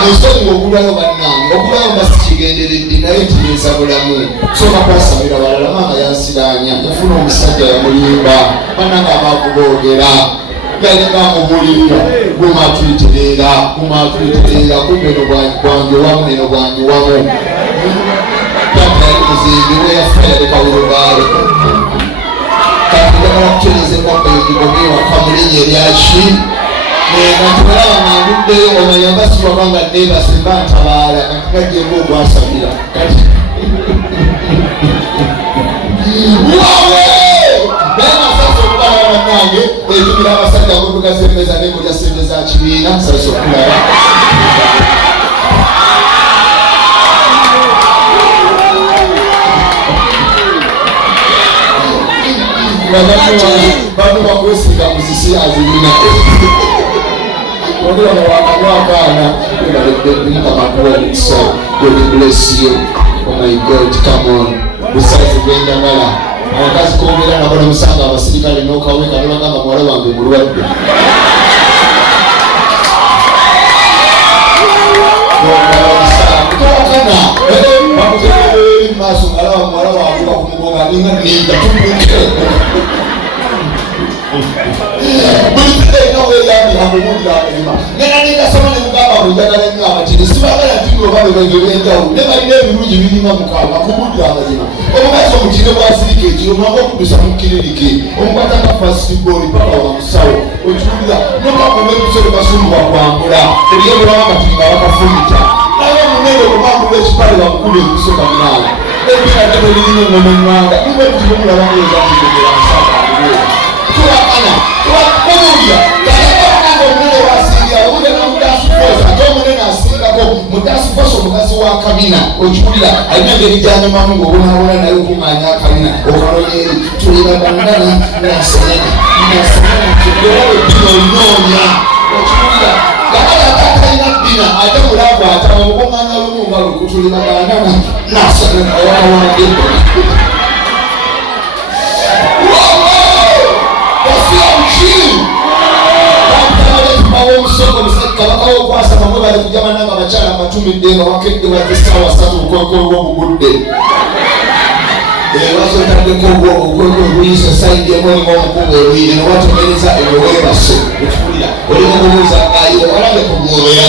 musonyi okulayo bannange okulayo basikigenderedde naye ntireeza bulamu soka kwasabira balala maama yansiranya yafuna omusajja yamulimba bannange abakuboogera galimamubulira gumatwiterera kumbe no bwange wamu neno bwange wamu tatayalizimbiwe yafayaleka burubaale kati ndagala kutereza ekwamba yogigomewa kamulinnya eryaki natubalaba nganduddeyo omayambasibwabanga nebasemba ntabaala nakagajjemu ogwasabira kati wawe naye nasasa okubala bannange etumira abasajja ngotuga sembeza nekulya sente za kibiina sasa okulaba bano bakwesiga muzisi azirina waliwo wakanywakaana mukamakuwakusa God bless you. Oh my God, come on. Busazi bw'endagala abakazi kobeera nabo nomusanga abasirikale n'okaweka nibagamba muwala wange mulwadde tokana bakutegeera maaso ngalaba muwala wange bakumugonga ninga ninda tumuke nenanengasoma nemugamba bwenjagala nnyo amatini sibagala ntingobabebenjawulo nebalina ebirungi biringa mukaaga kubudira amazima omugazi omutine bwasirika ekiro mwangu okutusa mu kiriniki omukwatanga fasitiboli paka wa musawo okiwulira nokakuma ebisolo basumibwa kwambula ebyebulamu amatini nga bakafumita naye omunene okumangu lwekipale bamukuba ebisoka munaala ebinatebo birina engoma enwanga niba ebitino mulabangeezakitegera musaka tuwakana tuwakumulya kayakanga omunene wasingira obudde namudasufosa ate omunene asingako mudasufosa omukazi wa kabina okiwulira alina ngeri gyanyumamu ngaobonabona naye okuŋŋanya akabina okalonyeri tulina bandana nasenene tugeraebina olinoonya okiwulira kakala katalina bbina ate mulavu ataba okuŋŋanya lumu nga lukutulina bandana nasenene owawanagendo omusonga omusajja kabaka wokwasa bamwe bali kujama nanga abakyala abatumidde nga wakedde batesawa satu bukwekwe obugudde bazotaddeko obukwekwe obuyisa sayidi emwolimu omukuba olwire newatomereza ebyowebase ekikulira olimu okubuuza ayo olabe kumwoya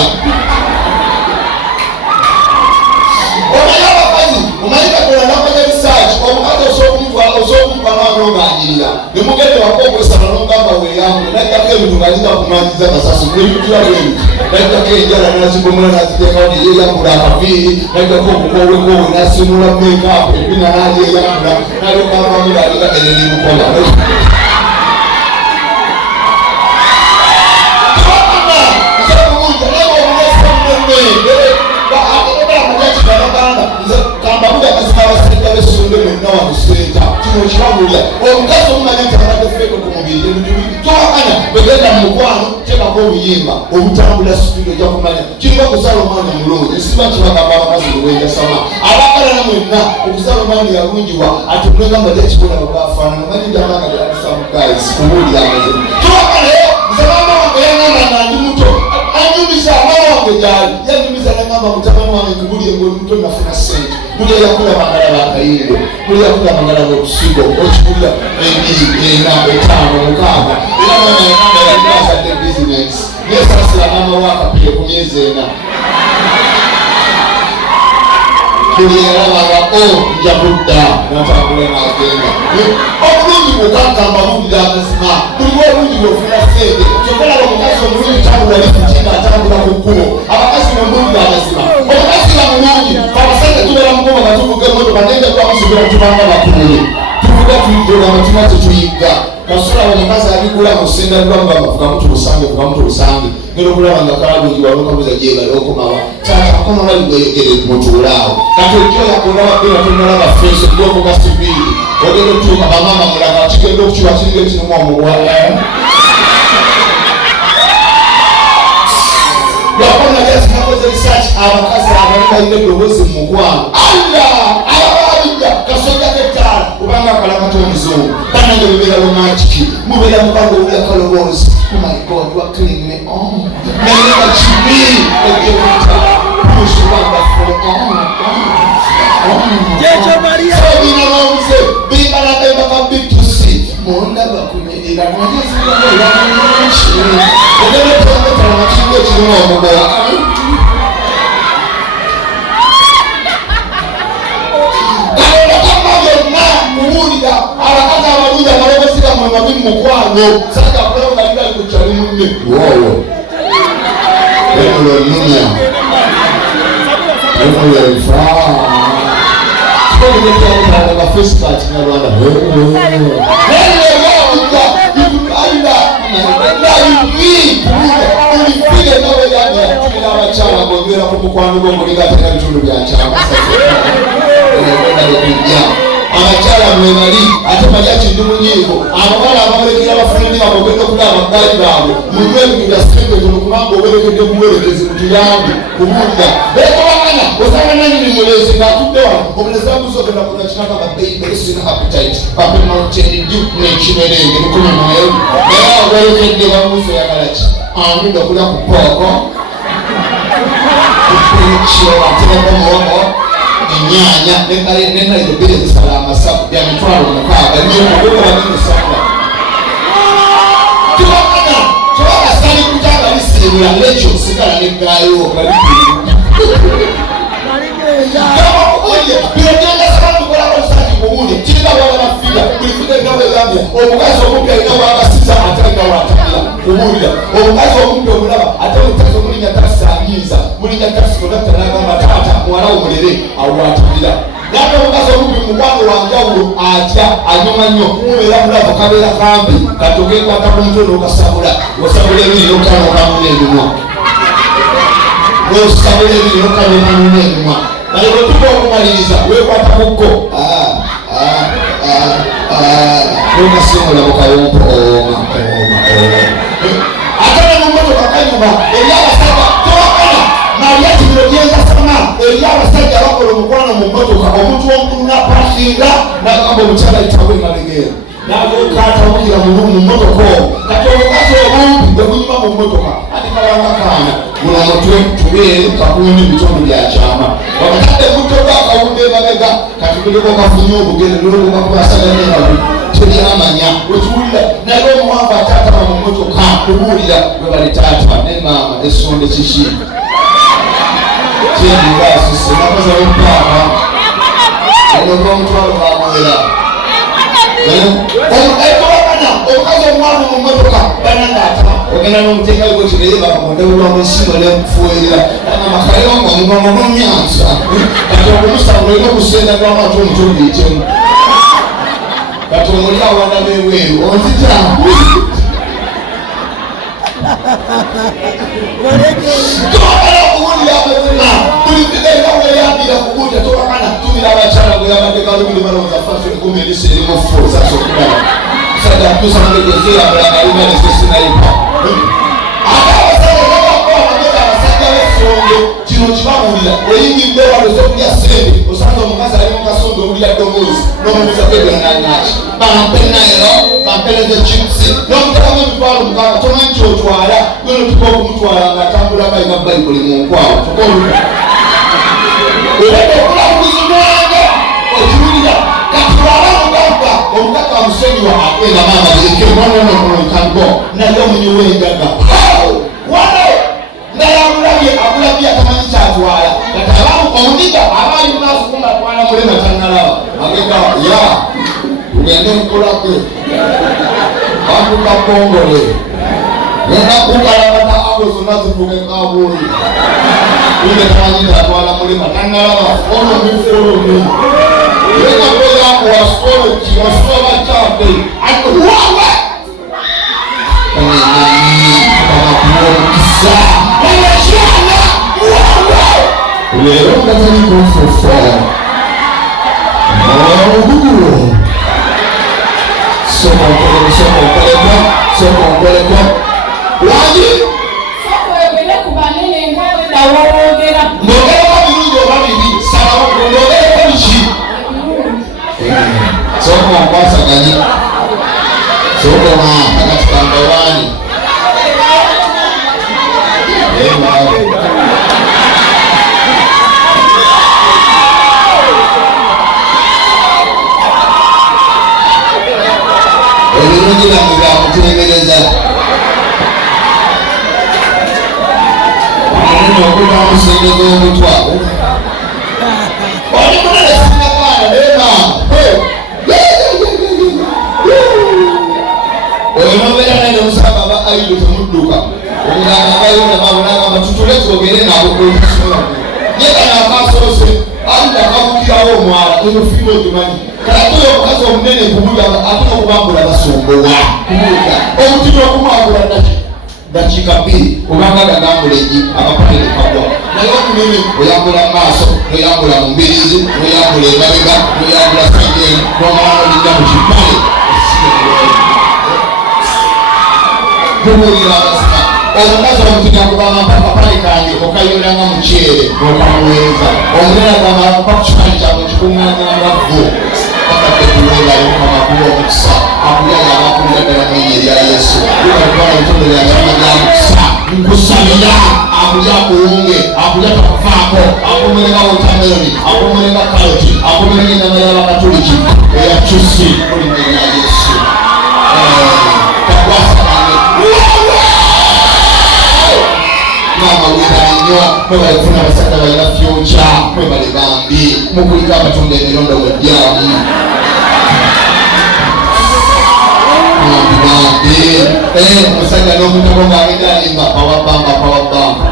omanyi abakazi omanyi kakola nakola research omukazi osobokumukwananonganyirira nemugende wakokwesana nongamba weyamwe naddako ebintu ngalinga kumanyiza kasasi nebitula bwemi naddako enjala nazigomula naziteekawo neyeyambula akaviiri naddako okukowekowe nasimula mekapu ebina nalyeyambula nalyokamamulalinga ererimukola kambabuga mazima abasajja besonde bonna wamusenta kino kirabulira omukazi omumanya nti abadde feeko ku mubiri ebintu towakana begenda mu mukwano tekako obuyimba obutambula sipido ojja kumanya kirina okuzala omwana omulungi esiba kibagamba abakazi lubwenjasama abakalana mwenna okuzala omwana yalungiwa ati mulengamba tekikola bwafaanana manyi ndabanga gyalisamugazi kubuulira amazima towakana nzebamba wange yangamba nga ndi muto anyumisa abaana wange gyali yanyumisa nangamba mutabani wange kubuulye ngoli muto nafuna sente muli eyakula amagala bakayimbe muli eyakula amagala gokusigo okikulira ebiri ena etaano mukaaga era mwana yagamba yalibasadde bizinesi nesasira namawakapire ku myezi ena buli yalabanga nja kudda natambula nagenda obulungi bwekankamba buwulira amazima buliwo obulungi bwofuna sente kyokolaba omukazi omulungi tambula likutinga atambula ku kkubo abakazi bemulira amazima omukazi bamulungi abasajja tubeera mugoba nga tuvuga emotoka nenge twamusubira tubanga bakulule tuvuga tuyidoga amatima tetuyigga kasula abanyakazi abigula musendalwamu bavugamu tulusange ngero okulaba nga kalabungi walonkabuza gyebalokomawa tata akono baligweyogere mutuulaawo kati ojjoyakolawabera tonalaba feso gyovuga sibiiri ogenda otuuka bamama mulaga kigenda okukiba kiringa ekirimu omuwala wakona jasinakoze research abakazi abali balina eddoboozi mu mukwano alabalidda kasoja ketaala kubanga akalakata omuzungu banange bebeera romantiki mubeera mukago owulya kaloboozi. Oh my God, you are killing me. Oh, naye nga kibi ejjekutala genda abakazi abalungi abalobosera mu mabiri mukwano sajja kulaba nga ligali ku kyali munne wowo emulonunya emulefa kikolegetyaaa bafesipati na Rwanda ulipige nawe yanga yatumira abakyala ng'ogera ku mukwano gw'omulinga atera bitundu byakyama abakyala mwebali ate malya kintu mu nyiiko abawala abawerekera abafundi baabwe ogenda okulaba abagaali baabwe munywe ebintu bya sitengetono kubanga oberekedde buwerekezi mutuyambi kubuulira bekobagana osanga nanyini mulezi ng'atudde wano omulezi babuzi ogenda kuna kinaka babeibesina appetite bapemotenju nekimerenge lukumi nayo naye oberekedde babuzi oyagala ki andiga okulya ku pooko kupikyo atereko muwogo inyanya nenaliro bile zisala amasaku bya mitwalo mukaaga niyo maboko babimusakula tubaka sali kutanga bisibula lecho sigala negayo kalipiri kama kubuye biyotenga sabantu kola konsati kubuye kiriga wala mafida kulifika inawe Zambia omukazi omupya inawe abasiza atanga watamila kubuye omukazi omupya omulaba ate mutazo mulinya tasanyiza mulinya taso kodata nagamba tata mwana omulere awatamila nate omukazi omupya mukwano wanjawulo atya anyuma nnyo mubeera mulava kabeera kambi katogekwata ku mutwe n'okasabula osabula ebiri n'okanokamuna emimwa n'osabula ebiri n'okanokamuna emimwa naye bwe tuba okumaliriza weekwata mukko n'okasimula mukayompo ate ne mumotoka kanyuma eri abasajja tewakana mariach bino byenzasana eri abasajja bakola omukwano mu motoka omuntu omukulu napakinga nagamba omukyala itawe mabegeera nagokaata omugira mu motoka owo kati omukazi obumpi bwegunyuma mu motoka ati kalangakaana muna mutwe tubeere kakundi bitundu byakyama wakatadde mutoka akawunde emabega kati kuliko kafunye obugere nolwokubakubasaganerabu teryamanya wetuwulira naye omuwanvu ataataba mu motoka kubuulira bwe bali taata ne maama esonde kiki kyendibasise nakoza omupaaka enova omutwalo bamwera ekobakana omukazi omwana mu motoka banangaatama ogenda n'omuteekaliwo kireye bakamondewulwa mu nsimo nemufuwerera amakayongo mugongo mumyansa kati okumusanga olina okusenda gwamatu omutundu ekyemu kati omuli awana beweeru onzita tobakana okuwulira abazima tulifigainaweyambira kubuuta tobakana tumira abakyala gweyabaddekalumuli balowooza fafe ekumi eriserimufu sasa okulaba musajja tusamagegezeyabulagalibalesesinaipa ate abasajja gabakola mamoga abasajja b'essonge kino kibabuulira oyingidde waloza okulya sente osanze omukazi ali mu kasonde owulira ddoboozi n'omubuuza kwegwananyaki bampe nairo bampeleze chipsi n'omutalamu emitwalo mukaaga tomanyi kyotwala gweno tuka okumutwala ng'atambulako alina bayibuli mu nkwawa tukoluka obadde okulabuliza nange okiwulira katulala mugagga omugagga amusonyiwa akwenda maama leke nonononokango naye omunyi w'engaga wano nayamulabye akulabye atamanyi kyatwala kati abamu omuniga abaali munafukumba atwala mulema tanalaba agenda ya tugende nkulake bantu kakongole genda kukalabata abo zonna zifugekabuli ule tamanyita atwala mulema tanalaba ono mifulumi yekakoyako wasoloki wasoba kyafe atuwawe amakuomukisa eyakyana wawe lero ngatalikofofo obugulo sokonkoleko lwaki mbogereko birungi oba bibi mbogereko biki sokonkwasaganye sokoma akatikambawani ebirungi namwe byamutima atebereza okuva musengeza omutwa olimunalesinakaana ema oyo nobeera naye nomusaba aba aido temudduka omuganga abayona babonagamba tutulezogere nabo okisola yekana akasoose alida akabukirawo omwala ezofiina ogimanyi kalatoyo omukazi omunene kubulya ate n'okubambula basombowa kubulya omutino okumwambula dakiika 2 obanga gagambulegi akapanere kagwa naye omunene oyambula maaso noyambula mu mbirizi noyambula emabega noyambula saideni nomwana olinda mu kipale kubulira abasima omukazi omutinya kubanga mpakapale kange okayolanga mukyere okamuweeza omunene agamba pakukipale kyabwe kikuŋŋaŋŋangavu bakatekuwengayo kamakuwa omukisa akuyaya abakulira ddala mu linnya erya yesu ukalikwana ebitondo byagama bya mukisa nkusabira akulya kuwunge akulya takafaako akomerenga wotameroni akomerenga karoti akomerenga enyama y'abakatoliki eyacusi mu linnya erya yesu takwasanane mama wira nnyo mwebalifuna abasajja balina fyuca mwebale bambi mukulika abatunda emirondo mwejjamu omusajja n'omutabo ng'agenda alimba pawabanga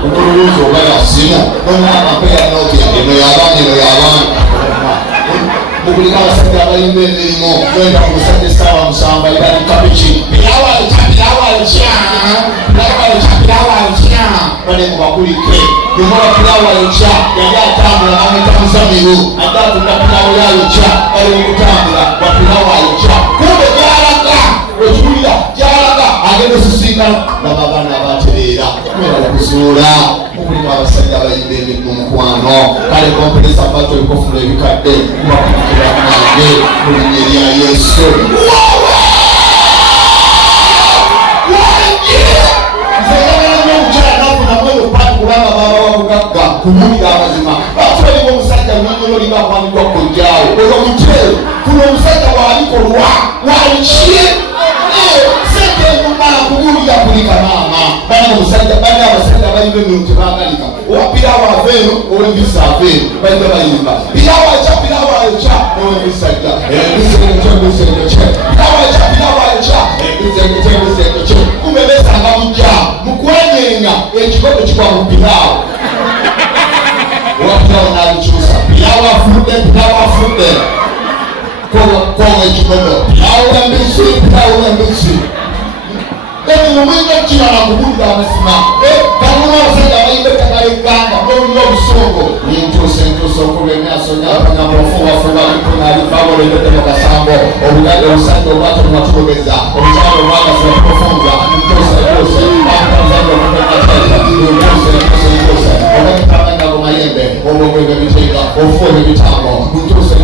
okululuuza oba yasimu nomwama mpeya noti eno y'abaana eno y'abaana mukulika abasajja abalimba emirimu mwenda omusajja essaawa 7 ibali kapiki pirawalokya bane mubakulike nomola pirawalokya yali atambula amwita muzamiru ate atunda pirawo yayokya bali mukutambula bapirawalokya kumbe gyalaga okiwulira gyalaga agenda osisinkana nababaana abatereera mwebala kuzuula mukulika abasajja abayimba emirimu mukwano kale kompulesa bato ebikofuna ebikadde mubakulikira nange mu linnya erya yesu kubanga baba wabugagga kumulira amazima batwaliwo omusajja lunyololiga kwandikwa kojjaawo olwo muteero kuno omusajja waalikolwa walikie sente enumala kumulira kulika maama bana omusajja bana abasajja bayimba emirimu tebagalika owapirawo aveeno owembisa aveeno bayimba bayimba pirawo aca pirawo aca owembisajja embisengecenbisengece pirawo aca pirawo aca embisengecenbisengece kumbe besanga mujja mukwenyenga ekikoto kikwa mu pirawo owapirawo nabikyusa pirawo afudde kowa ekikoto pirawo embisi omwinga kirala kubulira amazima kanuna abasajja abayimba ettaka ly'egganga n'olulira obusongo nintuuse okuba emyaso nyapanyamufubafuba lipunalivaabolembedde mu kasambo obugadde obusajja obwato mumatwogeza obukyalo obwagazira tukufunza ntuuse bakutamuzajja okuteekateeka ntuuse obakitabangago mayembe obwogwega ebiteeka ofuoba ebitambo ntuuse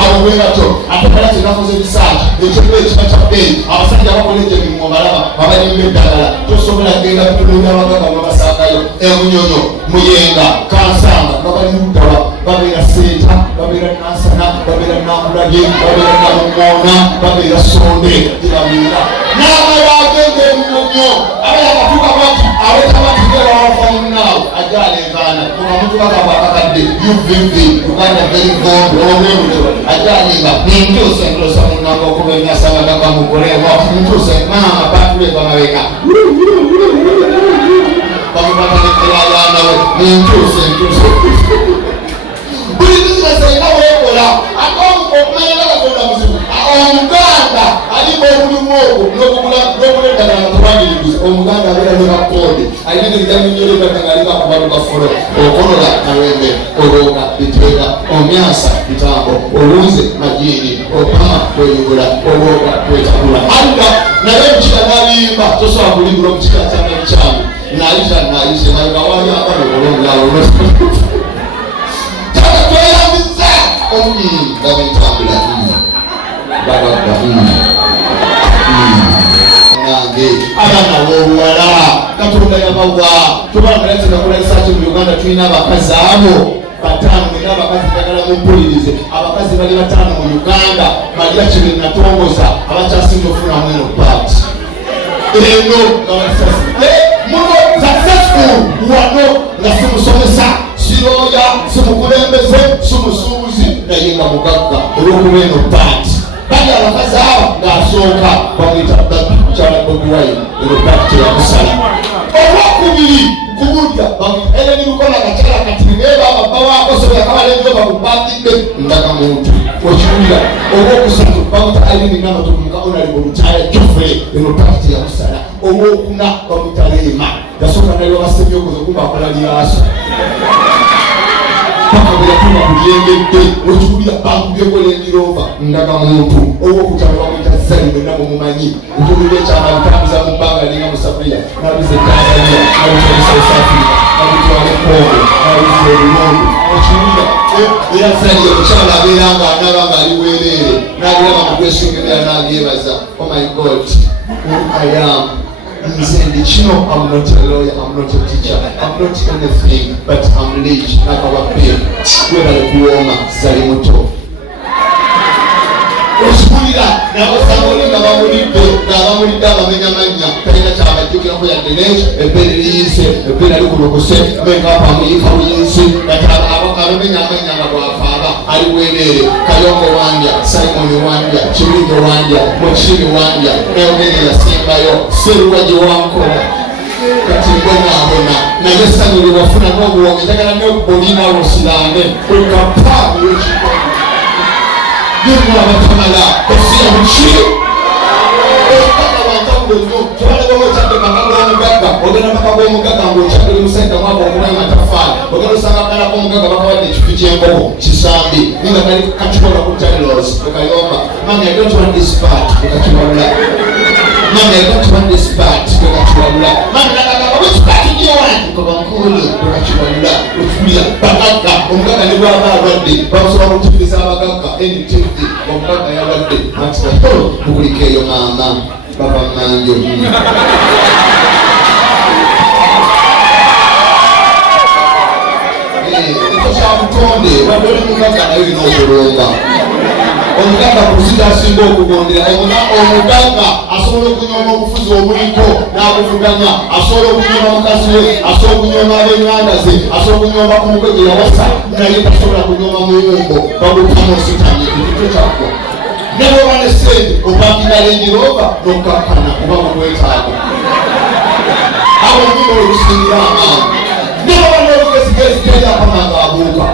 abo bwebatyo ate bala kyenakoze ebisaaki ekyogera ekiba kya bbeeyi abasajja bakoleja emirimu obalaba abayimba eddagala tosobola genda bitulungi abaganga mwabasangayo emunyonyo muyenga kansanga babali muddawa babeera seeta babeera nansana babeera nakulage babeera namumoona babeera sonde gyebabeera n'amala agenda emunyonyo abayagatuka bati awetabatigera wafamunaawo ajalengaana mukamutubakaba akakadde UVV uganda very gold olwemutyo ajalinga nintuuse ntuusa munanga okuba emyasa abaganga mukolewa ntuuse maama batuleva mabega bamubatanekerayaanawe nintuuse buli bizinesi erina weekola ate okumanyanga katonda muzibu omuganda aliko omulimu ogwo n'okugula eddagala nga tebangiriguza omuganda abeera ne bakoode alina ngerijaminyolegatanga kubalukafulo okonola nawembe olooga biteera omyasa bitambo olunze majini opama kweyugula olwoga kwetakula alga naye mukira nalimba tosobola kuligula omukira kyanabikyalo nayise nagawali akano olongalo taka tweyambiza ngabitambula bagagga nange abaana b'obuwala katonda yabawa tubamulatinakulaisaaki mu uganda tulina abakazi abo 5 nina abakazi njagala mumpulirize abakazi bali 5 mu uganda malira kino natongoza abakyasinga ofunamu eno paati eno muno successful wano nga simusomesa siroya simukulembeze simusuubuzi naye nga mugagga olwokuba eno paati bali abakazi abo ng'asooka bamwita mukyala Bobi Wine eno paati teyamusala. Olwokubiri kubudda ene nimukola akakyala katini naye babawaako sobola kabalengo bakupangidde ndaga muntu okiwulira. Olwokusatu bamuta aliningano tumukaonali olutaya jofere eno paati teyamusala. Olwokuna bamuta Leema yasooka naye babasemyokoze kumba akola lyaso paka bweyatuma kulyengedde okiwulira bakubyeko lendirova ndaga muntu. Olwokutano bamwita Zalime nabo mumanyi ntuulira ekyama bitambuza mu bbanga linga musafiriya nabize Tanzania nabitwala South Africa nabitwala Congo nabize Burundi. Okiwulira era Zalime mukyala abeera nga anaba ng'ali bwereere n'agiraba mu kwesongerera n'ageebaza oh my God who I am. Nze ndi kino, I'm not a lawyer, I'm not a teacher, I'm not anything but I'm rich. Nakabape webale kuwoma zali muto. Okiwulira n'abasangoli nga bamulidde abamenya talina kyabajjukirako yadde n'ekyo ebbeere liyiise ebbeere likulokose mekapa amuyika buyinsi kati abamenya nga bwafaaba ali bwereere Kayongo Wandya, Simon Wandya, Kibigo Wandya, Mukibi Wandya n'ayogere yasembayo Seruwaje Wankola kati mbona naye essanyu lye wafuna n'obuwonge njagala n'okubolina lusiraane okapa yekiko Yungu abatamala osiya muki okaka wantango nnyo tubale bw'okyadde makago omugagga ogenda makago omugagga ng'okyadde omusajja mwaka omunayi matafaali ogenda osanga akala k'omugagga bakawadde ekifu ky'enkoko kisambi ninga kali kakikola ku talilos ekayomba mami I don't want this part ekakiwalula mami I don't want this part ekakiwalula mami nakagamba which part do you want kobankulu ekakiwalula okiwulira bagagga omugagga ne bwaba alwadde bamusobola kutuliza abagagga enitindi omugagga yalwadde antibatolo mukulika eyo maama baba manjo ekyo kyabutonde wadde omugagga nayo olina okulonga omugagga kuzita asinga okugondera omugagga asobola okunyooma obufuzi obuliko n'abuvuganya asobola okunyooma mukazi we asobola okunyooma ab'enganda ze asobola okunyooma ku mukwe gye yawasa naye tasobola kunyooma muwumbo bagutamu ositamye ekito kyakwo ne bwoba ne sente opakira lengiroova n'okkakkana kuba mukwetaaga abo olunyumba olusingira amaanyi ne bwoba n'olugezigezi teryapamanga abuuka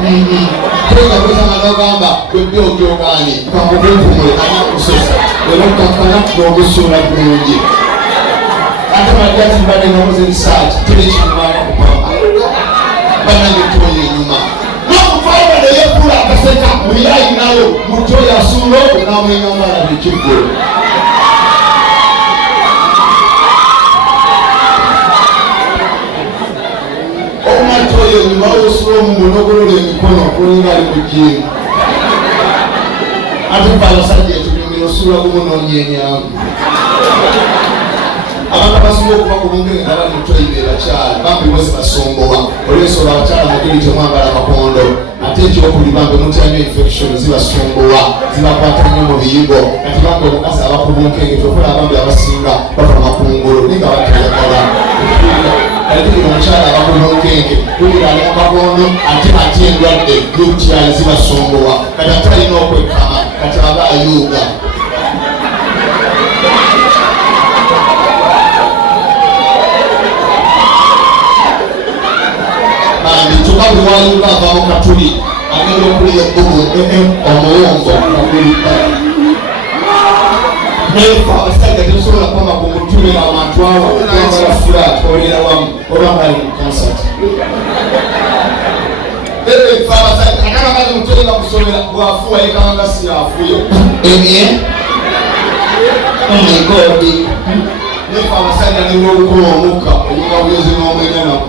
tega kwetanga n'ogamba gwebbi ogyogaanye kamugunkumule ani okusosa olokkakkana n'ogusuula bulungi ate majjati mbadde nomuze risaaki terekimumaana kupamba banange toyo enyuma n'okuvaayo neyekula akaseka muyayinayo muto yasuula okwo n'amwenyamala bikiggulo okumatoyo enyuma osula omumu n'ogolola emikono kulinga ali mu jjimu ate fa abasajja etunyumira osula gumu n'onyenyamu abantu abasinga okuba ku bungere nga bali mutoyibe bakyala bambi bwezi basombowa olwensonga abakyala mugeri temwambala amakondo ate ekyokuli bambi mutyamu infection zibasombowa zibakwata nnyo mu biyigo kati bambi omukazi aba ku bunkenge tokola abambi abasinga bava makungulu ninga batayagala ate omukyala aba ku bunkenge tulira ali mu kakondo ate endwadde y'obutyali zibasombowa kati ate alina okwekama kati aba ayuuga tuka bwe wayuga avamu katuli agenda okulya ebbugu omuwongo nefa abasajja tesobola kwama ku mutumira abantu awo kwambala fulaat olera wamu oba ngali mu konsat efa abasajja akanakazi mutoyera kusomera bwafuwa yekanga siyaafuyo omigodi nefa abasajja nibwolukula omukka omuka buyezi n'omwenyanaku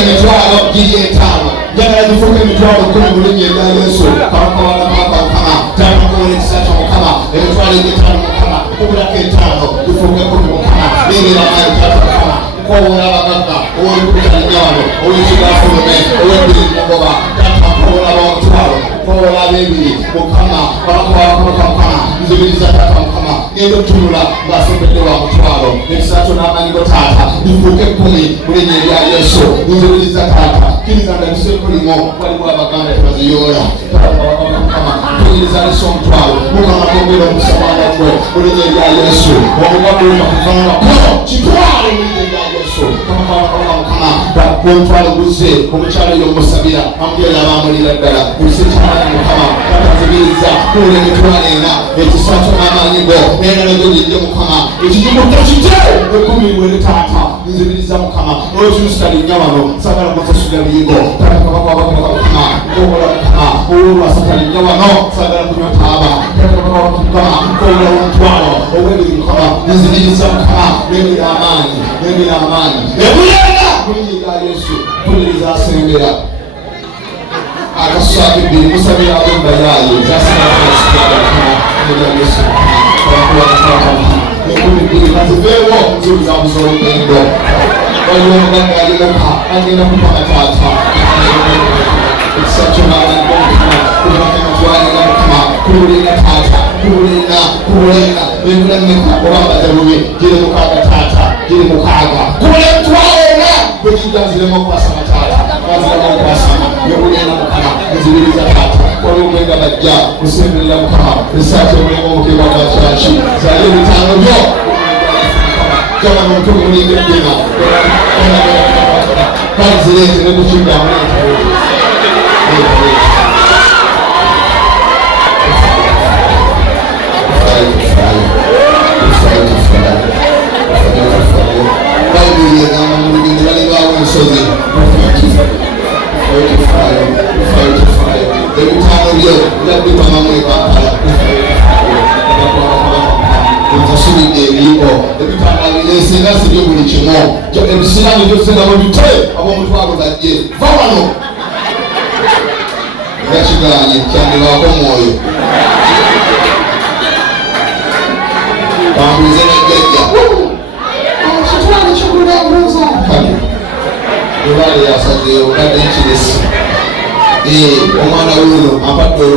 emitwalo giri etaano njagala gifuuka emitwalo 10 mu linnya erya Yesu. Kabaka w'abakama taata mukono ekisa kya Mukama emitwalo 5 Mukama kubulako 5 gifuuke 10 Mukama beera amaanyi taata Mukama kowola abagagga ow'olukutanya wano ow'ekigafulume ow'ebbiri mugoba taata kowola ab'omutwalo kowola ab'ebiri Mukama kabaka w'abakama Mukama nzibiriza taata Mukama ngendo tunula ng'asombedde wa mutwalo ekisa kyo n'amaanyi go taata bifuuke 10 mu linnya erya Yesu. Nzibiriza taata kiriza ndabiseko limo waliwo abaganda tebaziyoola taata kabaka Mukama tuyiriza liso omutwalo Mukama twongera omusamana gwe mu linnya erya Yesu. Omugaguluma kufaanana kono kitwale mu linnya erya Yesu. Mukama gw'omutwalo guzze omukyalo eyo omusabira amulyoyo abaamulira ddala kusikyala Mukama taata nzibiriza kuula emitwalo 4 ekisa kyo n'amaanyi go n'endala gyo gijje Mukama ekijimu tokite 10 bwere taata nzibiriza Mukama olwokimusitalinnya wano sagala kutasuga biyigo taata kabaka wabakama Mukama kowola Mukama olwasatalinnya wano sagala kunywa taaba taata kabaka Mukama kowola omutwalo ow'ebiri Mukama nzibiriza Mukama n'ebira amaanyi ebuyenda kulinnya erya Yesu. Tuliriza asembera akasusa k'ebbiri musabira ab'emba yaayo zasinaaasiaga erya Yesu ekumi naziveewo nzuuliza buzolugendo waliwo omugagga alimuka agenda kupaka taata ekisa kyonaalango Mukama kulibaka emitwalira Mukama kubulinga taata kubulinga ebula mmeka obambaza bubi giri 6 taata giri 6 kubula emitwalo bwekijjanziremu okwasama taata baziremu okwasama yobulinga Mukama nzibiriza taata waliwo ogwenda bajja kusemberera Mukama esaati omulimu omukebwa gwa kyaki zaali ebitaano byo jaba n'omutugu mulinga eddima bazireetere kukiddamu Bayibuli egamba mu lugendo balibaawo ensozi ebitaano byo byabbibamamu ebampala ensasubidde ebiyiko ebitaano bireesinga sibyo buli kimu ebisiraani byosenga mu bite ab'omutwalo gajje va wano nga kigaanye kyandibaako mwoyo bambulize nejjajja kitwalo kikulembuza kale ebaale yasazeewo kadde nkiresi omwana wuno ampadde 10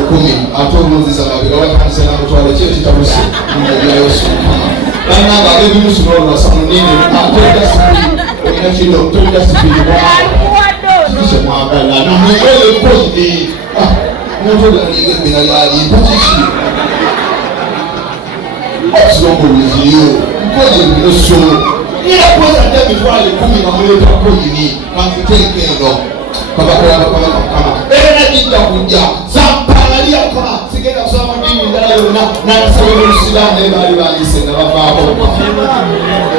ate omuzisa mabega wakanisa namutwalo kyo kitabuse nnajayosi Mukama bananga abebimusi n'olwasa munene atodasipi olina kino todasipiri kikise mwagala namwegele ekozide mutogalinga ebbina lyali mpakiki okusirongoluziyo nkoze ebinoso era kweza dde emitwalo 10 nga muleeta koyini kanziteeka eno kabaka wabakama Mukama era najijja kujja zampalalia Mukama sigenda kusoma dini ndala yonna n'abasaba b'olusiraamu ebaali baayise nga bavaako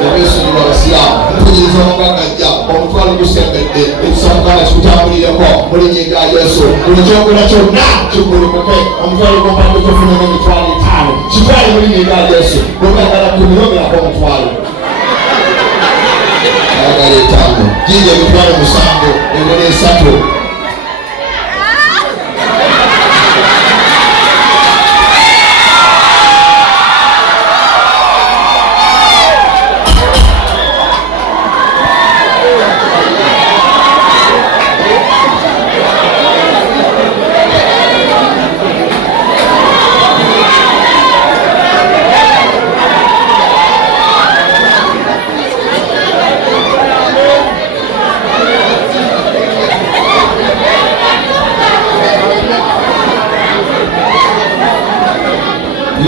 nabeesonyiwa abasiraamu mpuliriza omugagajja omutwalo gusembedde ekisakala kikutambulireko mu linnya erya Yesu buli kyokola kyonna kigolokoke omutwalo gw'ompadde tofunemu emitwalo 5 kitwale mu linnya erya Yesu bw'ogagala kumiromerako omutwalo ayagala 5 gijja emitwalo 7 engolo 3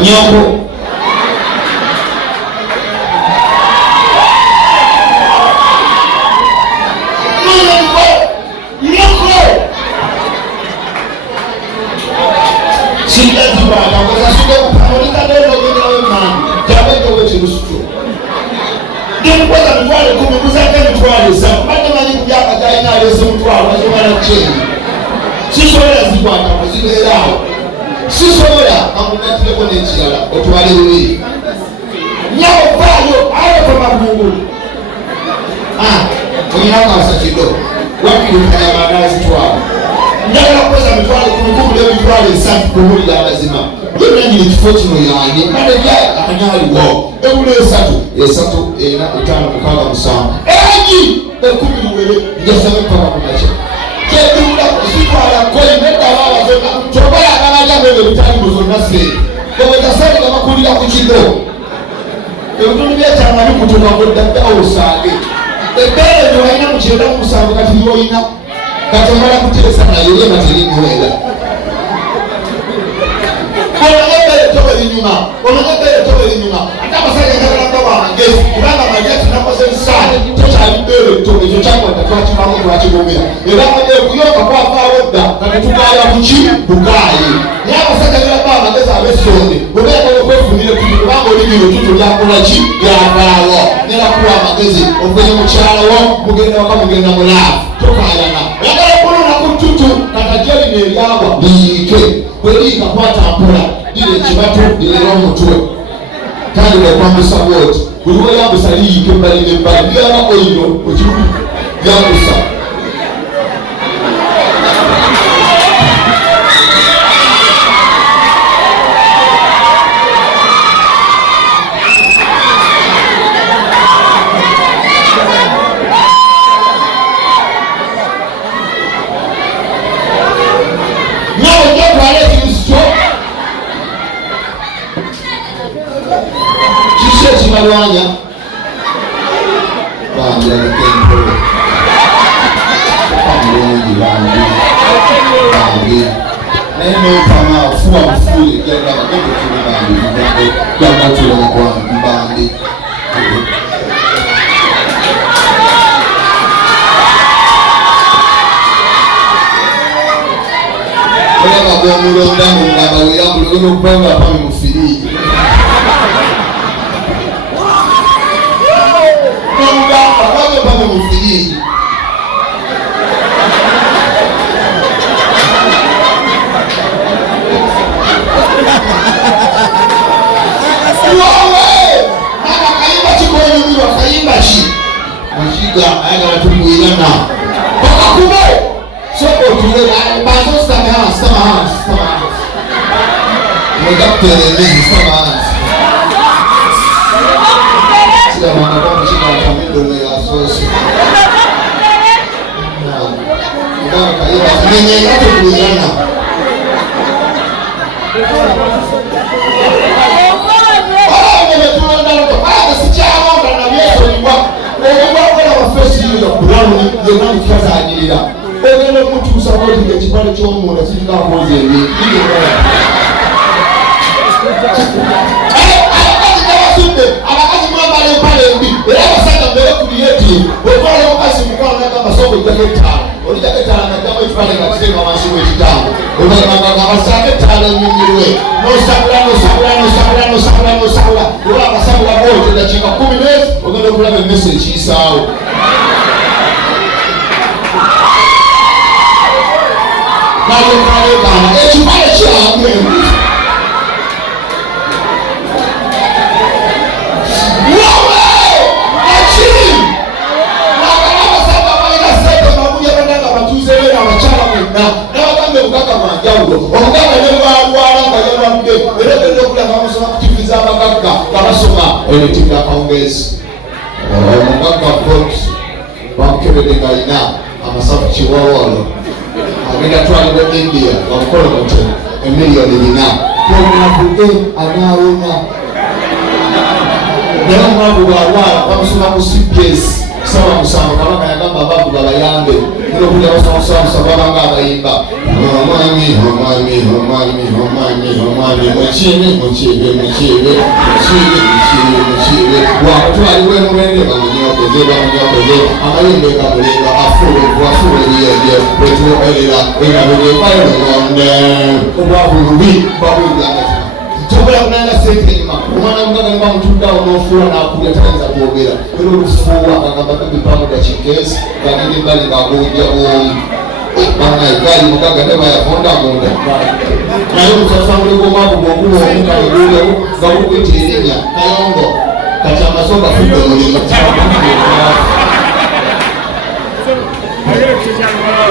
nyoko sinazibana kwasasuka kupamulika lelo genda wemani jabe ko wechirusutu ndi kweza mtwale kumuzake mtwale sa bado manyi kujaka jaina lese mtwale azomana cheni sisola zibana kuziberawo sisobola amunatireko n'ekirala otwale bibiri nyawo vaayo ayo kwa magungulu oyinako asakido kufanya mandazi twala njagala kuweza mitwalo kumikumu leo mitwalo esatu kumuli y'amazima yonna nyiri kifo kino yange mane bya akanyaliwo ebula esatu ena etaano mukaaga musanvu egi ekumi luwere njasaba paka kumakya kyebula sitwala koyi neddababa zonna kyokola akamajamebe bitalimu zonna sente ewetasente gabakulira ku kigo ebitundu byekyama bikutuka kuddaddawo osange ebbeere byolina mu 97 kati byolina kati omala kuteesa naye yema terimiwera omanyebbeere tobera inyuma ate abasajja njagala ndaba amagezi kubanga mariach nakoze ebisaale tokyali bbeere tobe ekyo kyakwata twakimamu twakigomera era kuyoka kwavaawo dda kati tugaaya kuki bukaaye naye abasajja galaba amagezi abesonde obeeyagala okwefunira tuti kubanga oli bino tutu lyakolaki lyavaawo nerakuwa amagezi ovenye mukyalawo mugenda waka mugenda mulaavu tokaayana oyagala okuluna ku ttutu katajja lino eryagwa liyiike bweliika kwata mpola lile ekibatu lirera omutwe kandi wekwambusa bwoti buli weyambusa liyiike ebbali nebbali lyaba oyino ekibugu lyambusa Malwanya banja lekempolo bambi naye nopama fuwa mfuli gagaba gagotule bambi gagatule mbambi olaba gwomulonda mungamba weyambule olwokukwanga pami mufiriji pame mufiriji akayimba kikoyumirwa akayimba ki mashiga ayagala tumwirana bakakube sokotule bazo stama mudakuteremeni stama siyamanakama kinatamindole yasosi akayimba kimenyera tukwirana kazanyirira ogenda okutuusa boti ngaekipale ky'omunda kirinakoza abakazi gabasudde abakazi mwambala empale embi era abasajja mbere kuliyeti okola omukazi mukwano nagamba soka ojjako ettaano olijako ettaano najjamu ekipale nga kitenga wansi w'ekitaawo olwagambagabasako ettaano ennyumirwe nosabula oba abasabula boti edakiika 10 ogenda okulaba emmese ekiyisaawo ekipale kyange akiri abasajja balina sente mabuya bananga batuuze beera abakyala bonna n'abagambe bugaga bwanjawulo omugagga ne bwalwala nga yalwadde era ogenda okulaba bamusoma ku tivi z'abagagga nga basoma tivi akawungezi omugagga bot bamukebedde ng'alina amasafu kiwawolo agenda twalibwa India bamukola muto emiliyoni 4 omunaku anaawona naye omwavu bwalwala bamusoma ku CPS sawa musanvu kabaka yagamba abaavu babayambe era okulya basamusamusa babanga abayimba omwami mukibe wakutwalibwa emulende bamunyokoze amayimba gamulenga afuule ebiyebye bwetuogerera enabegepayolonde obwavu lubi babuliranga tobola kunanga sente enyuma omwana mugaga nibamutuddawo n'ofuula n'akulya tayinza kwogera era olufuuwa agamba bebipamuda kikeesi bagenda ebbali ng'abuujja bwomu banaegali mugaga ne bayavonda munda naye omusasangule gw'omwavu bwoguwoomu kalegulewo nga bukuyita erinnya kayongo kati amaso gafudde mulimu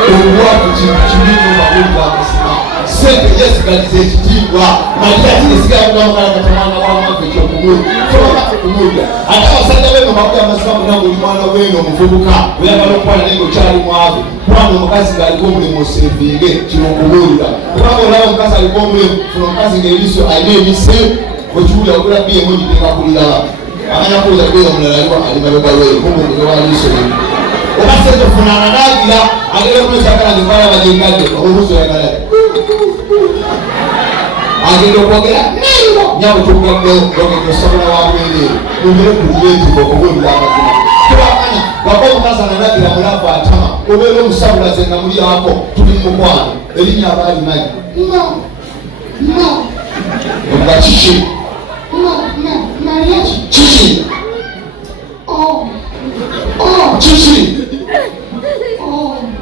Obwa kuchibimu mabulira amasima. Sente yesigalize ekitiibwa. Mariya tisigala kugambala katamwana w'amaka ekyokumulya. Ate abasajja beno bakuya amasima muna buli mwana w'eno omuvubuka oyagala okukola naye ng'okyali mwavu. Kubanga omukazi ng'aliko omulimu osevinge kino okubuulira. Kubanga olaba omukazi aliko omulimu funa omukazi ng'eriiso alina emise okiwulira okula bbi emu giteeka kuliraba. Amanya kuuza kwera omulala aliwa ali mabega weeyo kumugire waliiso limu. Oba sente funana n'agira agera okunokyagala ngekwala bajengadde obubuzi oyagala agenda okwogera nayo nyabo tugaddewo ogenda osobola wabwereere mumire kuliyo entiba okubuulira amazima tubamanya baba omukazi ananagira mulavu atama obeera omusabula zenga mulyako tuli mukwano erinnya abaali magi nga kiki kiki kiki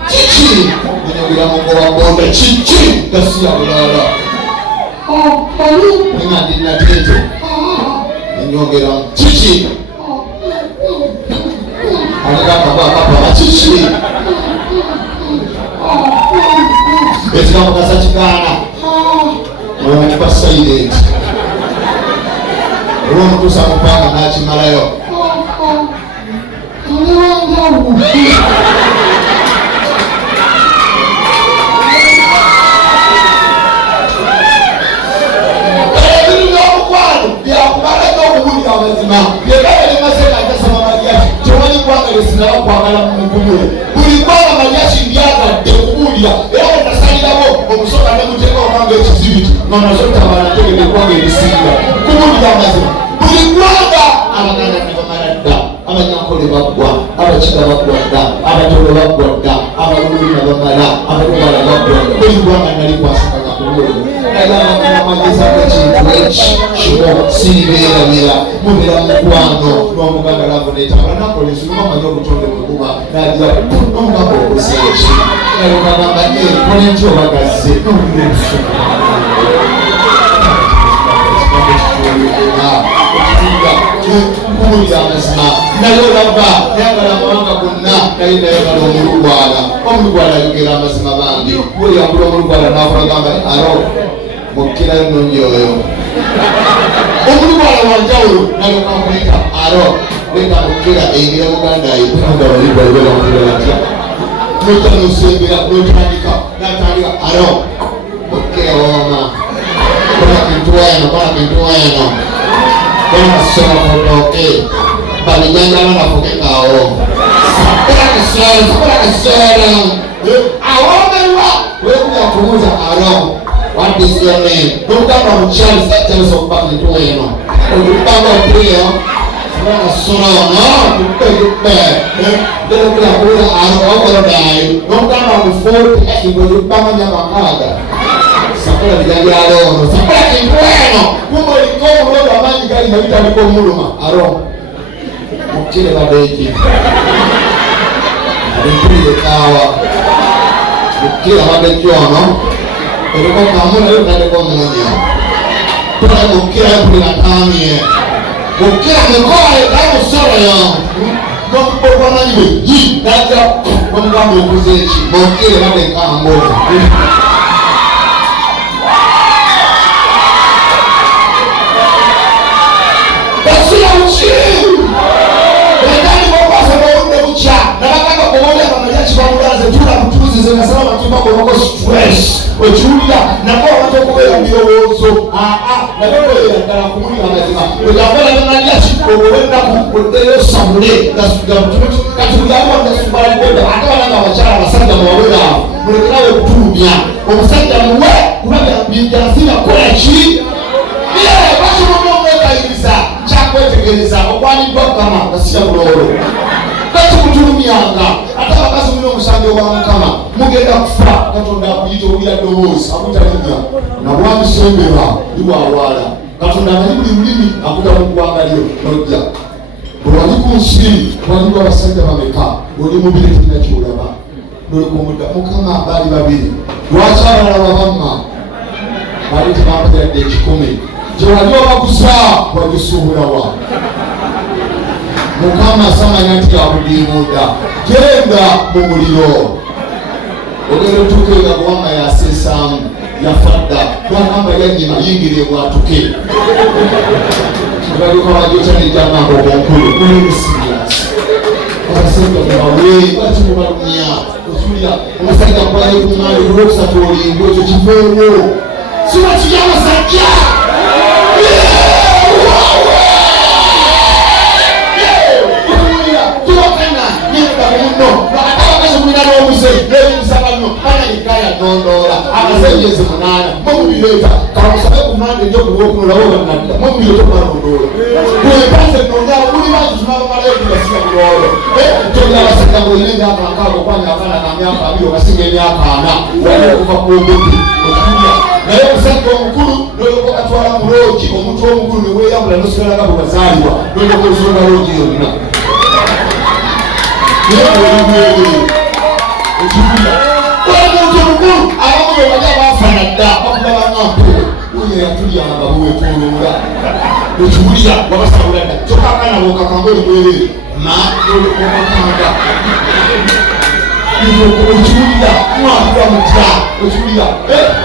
kiki enyogira mugobagonda kiki gasiya bulala nga ndina tete enyongera kiki alikakabakapaba kiki ekikamukasa kikaana omukuba silent olwomutuusa mupanga nakimalayo amazima byebale maseka atasama mariachi temanyi kwanga lesinaba kwagala mukumule buli kwanga mariachi mbyagadde okubuulira era otasalirawo omusoka ne muteeka okanga ekizibiti nonazotabala tegede kwanga ebisinga kubuulira amazima buli kwanga abaganda tebamala dda abanyankole baggwa abakiga baggwa dda abatolo baggwa dda abalulumi nabamala abalubala baggwa dda buli kwanga nali kwasakanga kubuulira amagezi agakintu eki kino siribeerabira mubera mukwano n'omugagalavu netabala nakola ensonga amanyi obutonde bwebuba nagira n'omugamba okoze eki nalokagamba kola enti obagaze kubuulira amazima naye olaba yagala amawanga gonna naye nayagala omulugwala omulugwala ayogera amazima bambi weyambula omulugwala nakolagamba alo mukirayo nonyoyo omulugwala wanjawulo nalokakweta alo leta mukira eingira muganda yibaabalibalibalamulira nota nosembera notandika natandika alo mukira woma kola kintu weno kola kasoma fotoke balijanjala nafukekawo sakola kasoro awomewa wekuja kumuza alo. What is your name? Don't come from church that tells us back into you. Don't come from prayer. No, you pay. Don't come from die. Don't come from the fourth because you come on your makada. Sakura dijalo. Sakura kinweno. Kumbe liko mmoja amani gari na vita liko muluma. Aro. Mukile badeki. Ndipile kawa. Mukile badeki ono. Eriko kamuna yo ndeko munya. Tuna mukira kula tamie. Mukira mkoa kama sura ya. Ngo kwa nani yi daja ngogambo kuzechi. Mukira nade kambo. Basira uchi. Ndani kwa sababu ndio ucha. Na kama kumoja na mariachi bamudaze tuna kutuzi zinasema matumba kwa stress. Ochulia nako batokubera birowozo nako yagala kumulira amazima ogambala nanalyaki obwenda kukodeyo samule katulyawo ndasubala kwenda ate balanga abakyala abasajja mubawera mulekerawo okutumya omusajja muwe kubabyanzina kola ki basobola omwekayiriza kyakwetegereza okwaniddwa kama gasira bulolo katulumyanga ate abakazi mulina omusango wa mukama mugenda kufa katonda akuyita owulira ddoboozi akutalinya nabwamisembera liwaawala katonda amanyi buli lulimi akutala muggwanga lyo nojja olwali ku nsi waliko abasajja bameka oli mubiri tulina kyolaba nolikumudda mukama baali babiri lwaki abalala wabamma bali tebampateradde ekikumi gyewali obaguza wagisuubulawa mukama samanya nti yakudiimuda genda mu muliro ogenda otukeera kubanga yaseesaamu yafadda gwagamba yanyima yingire bwatuke baluka wajoca nejamanga obonkulu kulemusiriasi abasajja mubaweeri bati mubalumya osulira omusajja kwalayo kumwali olwokusatu olimbi ekyo kiveewo siba kirya abasajja nondora akasengeze munana mumubireta kamusabe kumande njo kuwokunula woga nadda mumubireta kumarondora kuwepanze nondara kuli bantu tunabamalayo kubasiga kulolo tonda basajja ngoyinenge akakabo kwanya akana kamyaka abiri okasinga emyaka ana wali okuva kuombepi okunya naye omusajja omukulu noloko katwala mu loogi omuntu omukulu neweyambula nosigala gabo bazaalibwa noloko ozonga loogi yonna yeolimwere ekibuya omuntu omukulu abamu bebali abaafana dda bakubalangampo uye yatulyanga bwewetoloola ekiwulira wabasabula dda kyokakana bokakanga olimwerere naokakanga ekiwulira mwakula mutya ekiwulira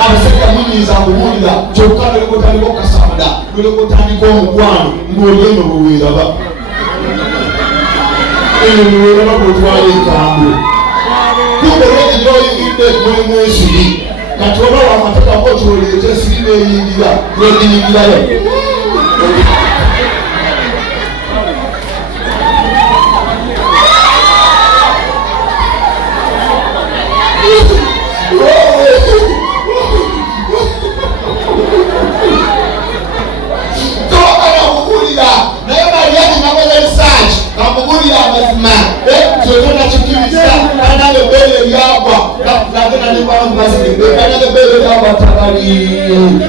abasajja munyiza kubuulira kyokka lolekotandika okukasabula lolekotandika omukwano ng'olyeno bweweeraba eyo niweeraba bwotwala enkambwe kumbe lwegiro oyingidde mulimu ensiri kati oba wamatekako kyoleeta ensiri neyingira lwegiyingirayo tokana kukulira naye mariachi nakoze research kamugulira amazima kyotona kikiriza kanange ebbere eryagwa nagenda nebala mumazigebe kanange ebbere eryagwa tabali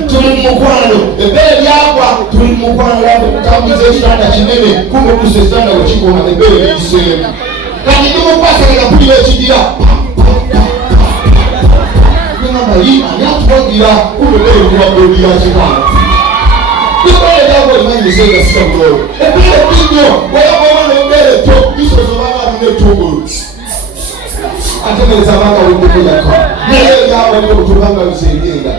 tuli mumukwano ebbere eryagwa tuli mumukwano labo kutambuza ekitanda kinene kumbe kusa ekitanda wekikoma ebbere liyiseemu kati ndimukwasageza mpulira ekigira ngamba yina nyatuwagira kumbe ebbere liwabbeoli yakikana ebbere eryagwa limanyiseega sitabulowo ebbere binyo wayabwabana ebbere to bisozo netungulu ategereza abanga wendekeyaka naye yawe nokutubanga bisengenga